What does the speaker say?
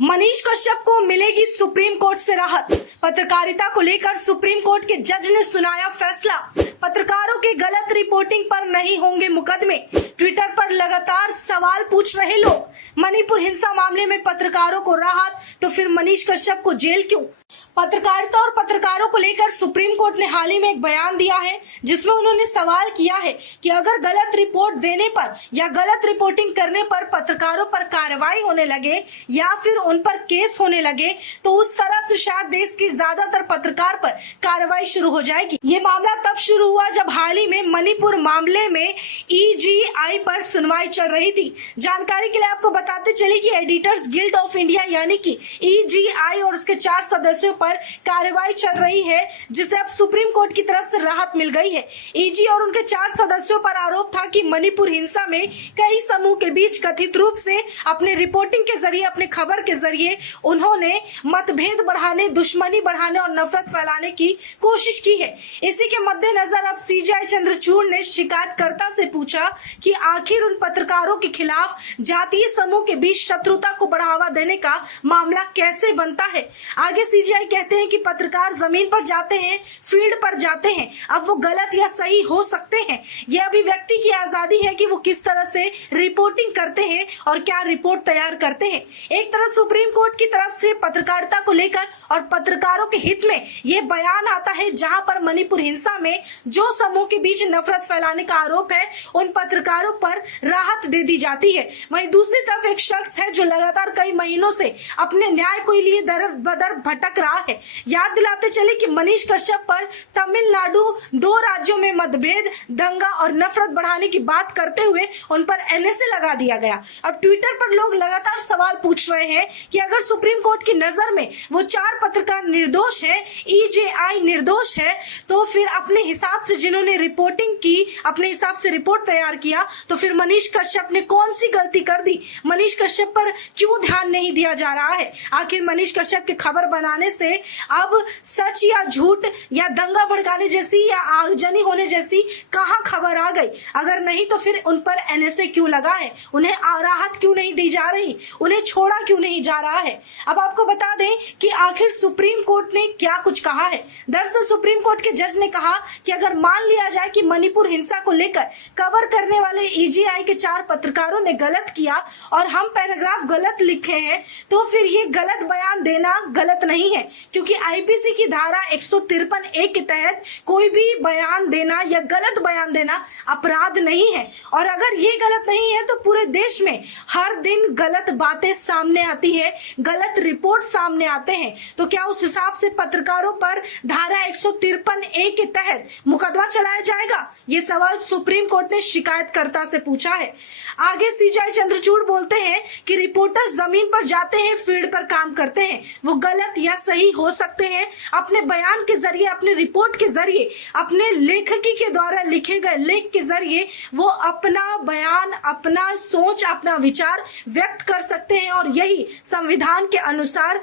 मनीष कश्यप को मिलेगी supreme court से राहत। पत्रकारिता को लेकर सुप्रीम कोर्ट के जज ने सुनाया फैसला। पत्रकारों के गलत रिपोर्टिंग पर नहीं होंगे मुकदमे। ट्विटर पर लगातार सवाल पूछ रहे लोग। मणिपुर हिंसा मामले में पत्रकारों को राहत तो फिर मनीष कश्यप को जेल क्यों? पत्रकारिता और पत्रकारों को लेकर सुप्रीम कोर्ट ने हाल ही में एक बयान दिया है, जिसमें उन्होंने सवाल किया है कि अगर गलत रिपोर्ट देने पर या गलत रिपोर्टिंग करने पर पत्रकारों पर कार्रवाई होने लगे या फिर उन पर केस होने लगे तो उस तरह से शायद देश के ज्यादातर पत्रकार पर कार्रवाई शुरू हो जाएगी। ये मामला तब शुरू हुआ जब हाल ही में मणिपुर मामले में EGI पर सुनवाई चल रही थी। जानकारी के लिए आपको बताते चले कि एडिटर्स गिल्ड ऑफ इंडिया यानी कि EGI और उसके 4 सदस्यों पर कार्रवाई चल रही है, जिसे अब सुप्रीम कोर्ट की तरफ से राहत मिल गई है। EG और उनके 4 सदस्यों पर आरोप था कि मणिपुर हिंसा में कई समूह के बीच कथित रूप से अपने रिपोर्टिंग के जरिए, अपने खबर के जरिए उन्होंने मतभेद बढ़ाने, दुश्मनी बढ़ाने और नफरत फैलाने की कोशिश की है। इसी के मद्देनजर अब CJI चंद्रचूड़ ने शिकायतकर्ता से पूछा कि आखिर उन पत्रकारों के खिलाफ जातीय समूह के बीच शत्रुता को बढ़ावा देने का मामला कैसे बनता है। आगे CJI कहते हैं कि पत्रकार जमीन पर जाते हैं, फील्ड पर जाते हैं, अब वो गलत या सही हो सकते हैं। यह अभिव्यक्ति की आजादी है कि वो किस तरह से रिपोर्टिंग करते हैं और क्या रिपोर्ट तैयार करते हैं। एक तरफ सुप्रीम कोर्ट की तरफ से पत्रकारिता को लेकर और पत्रकारों के हित में ये बयान आता है, जहां पर मणिपुर हिंसा में जो समूह के बीच नफरत फैलाने का आरोप है उन पत्रकारों पर राहत दे दी जाती है। वहीं दूसरी तरफ एक शख्स है जो लगातार कई महीनों से अपने न्याय को लिए दर बदर भटक रहा है। याद दिलाते चले कि मनीष कश्यप पर तमिलनाडु 2 राज्यों में मतभेद, दंगा और नफरत बढ़ाने की बात करते हुए उन पर NSA लगा दिया गया। अब ट्विटर पर लोग लगातार सवाल पूछ रहे हैं कि अगर सुप्रीम कोर्ट की नजर में वो 4 पत्रकार निर्दोष है, EJI निर्दोष है, तो फिर अपने हिसाब से जिन्होंने रिपोर्टिंग की, अपने हिसाब से रिपोर्ट तैयार किया, तो फिर मनीष कश्यप ने कौन सी गलती कर दी? मनीष कश्यप पर क्यों ध्यान नहीं दिया जा रहा है? आखिर मनीष कश्यप के खबर बनाने से अब सच या झूठ या दंगा भड़काने जैसी या आगजनी होने जैसी कहां खबर आ गई? अगर नहीं तो फिर उन पर NSA क्यों लगा है? उन्हें राहत क्यों नहीं दी जा रही? उन्हें छोड़ा क्यों नहीं जा रहा है? अब आपको बता दें कि आखिर सुप्रीम कोर्ट ने क्या कुछ कहा है। दरअसल सुप्रीम कोर्ट के जज ने कहा कि अगर मान लिया जाए कि मणिपुर हिंसा को लेकर कवर करने वाले EGI के 4 पत्रकारों ने गलत किया और हम पैराग्राफ गलत लिखे हैं, तो फिर ये गलत बयान देना गलत नहीं है, क्योंकि IPC की धारा 153A के तहत कोई भी बयान देना या गलत बयान देना अपराध नहीं है। और अगर ये गलत नहीं है तो पूरे देश में हर दिन गलत बातें सामने आती है, गलत रिपोर्ट सामने आते हैं, तो क्या उस हिसाब से पत्रकारों पर धारा 153A के तहत मुकदमा चलाया जाएगा? ये सवाल सुप्रीम कोर्ट ने शिकायतकर्ता से पूछा है। आगे CJI चंद्रचूड़ बोलते हैं कि रिपोर्टर्स जमीन पर जाते हैं, फील्ड पर काम करते हैं, वो गलत या सही हो सकते हैं। अपने बयान के जरिए, अपने रिपोर्ट के जरिए, अपने लेखकी के द्वारा लिखे गए लेख के जरिए वो अपना बयान, अपना सोच, अपना विचार व्यक्त कर सकते हैं और यही संविधान के अनुसार